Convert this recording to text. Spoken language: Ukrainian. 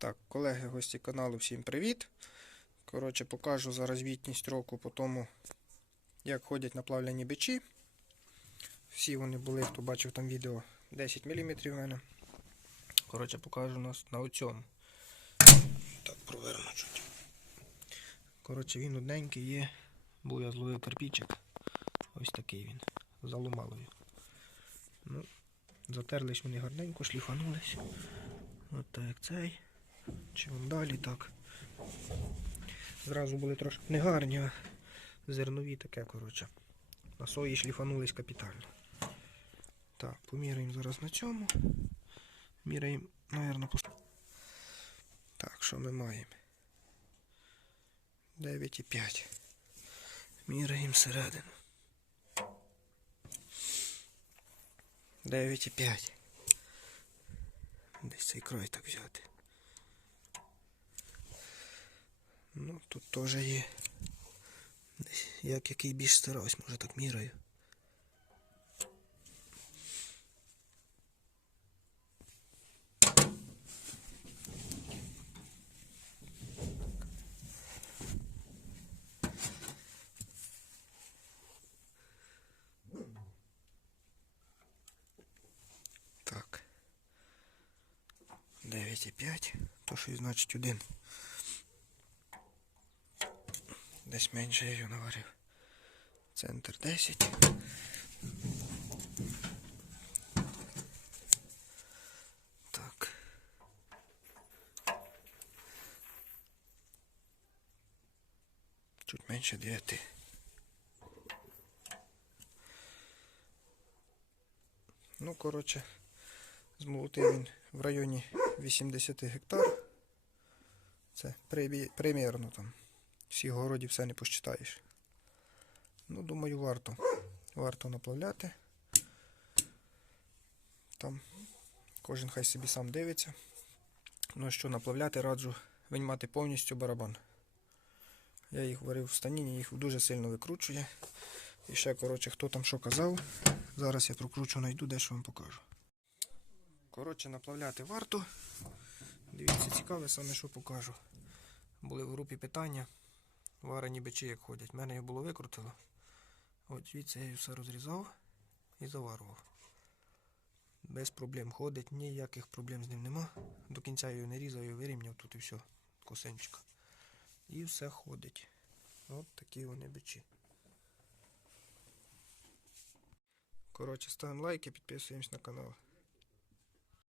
Так, колеги, гості каналу, всім привіт. Коротше, покажу зараз звітність року по тому, як ходять наплавлені бичі. Всі вони були, хто бачив там відео 10 мм в мене. Коротше, покажу нас на оцьому. Так, проверну чуть. Коротше, він одненький є. Бо я зловив карпічик. Ось такий він. За ломалою. Ну, затерлись вони гарненько, шліфанулись. От так цей. Чи вон далі так. Зразу були трошки негарні, а зернові таке, коротше. На сої шліфанулись капітально. Так, поміряємо зараз на цьому. Міряємо, мабуть, по... Так, що ми маємо? 9,5. Міряємо середину. 9,5. Десь цей край так взяти. Ну, тут теж є. Як який більш стараюсь, може так міряю. Так. 9,5. То що значить один. Десь менше я його наварив. Центр 10. Так. Чуть менше 9. Ну, коротше, змолотив він в районі 80 гектар. Це примірно там. Всіх городів все не посчитаєш. Ну, думаю, варто. Варто наплавляти. Там кожен хай собі сам дивиться. Ну, що наплавляти, раджу виймати повністю барабан. Я їх варив в станіні, їх дуже сильно викручує. І ще, коротше, хто там що казав. Зараз я прокручу, найду, дещо вам покажу. Коротше, наплавляти варто. Дивіться, цікаве саме, що покажу. Були в групі питання. Варені бичі як ходять. Мене їх було викрутило. От звідси я їх все розрізав і заварував. Без проблем ходить, ніяких проблем з ним нема. До кінця його не різав, я вирівняв тут і все, косинчика. І все ходить. От такі вони бичі. Коротше, ставимо лайки, підписуємось на канал.